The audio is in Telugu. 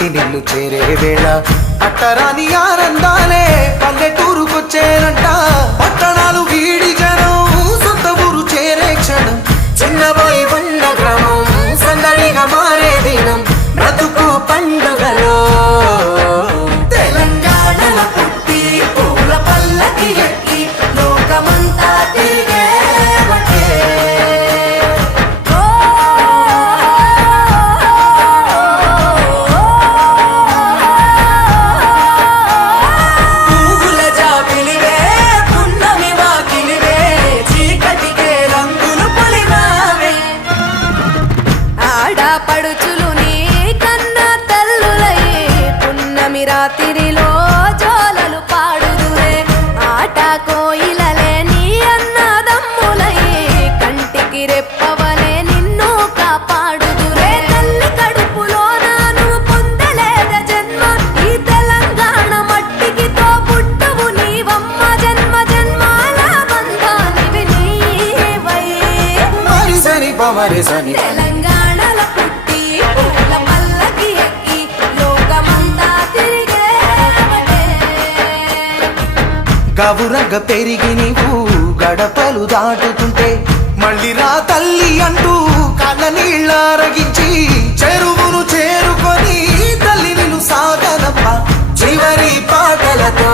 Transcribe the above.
ఎత్తి నిన్ను చేరే వేళ అట్టరాని ఆనందాలే పల్లెటూరుకొచ్చేనంట. పట్టణాలు వీడి జనం సొంత ఊరు చేరే క్షణం, చిన్నబోయి బండ గ్రామం సందడిగా మారే దినం, బ్రతుకు పండుగలో తెలంగాణల పుట్టి పూల పల్లకి ఎక్కి లోకమంతా తిరిగే రాత్రిలో జోలలు పాడుదురే ఆట కోయిలలే నీ అన్నదమ్ములై కంటికి రెప్పవలే నిన్ను కాపాడుదురే. తల్లి కడుపులో నువ్వు పొందలేద జన్మ, ఈ తెలంగాణ మట్టికి తో పుట్టవు నీవమ్మ. జన్మ జన్మాల బంధానివి నీవై సని పమరి సని తెలంగాణల పుట్టి పూల పల్లకి ఎక్కి లోకమంతా గవురగ పెరిగి నీవు గడపలు దాటుతుంటే మళ్ళీ రా తల్లి అంటూ కళ్ళ నీళ్ళారగించి చెరువును చేరుకొని తల్లి నిన్ను సాగనప్ప చివరి పాటలతో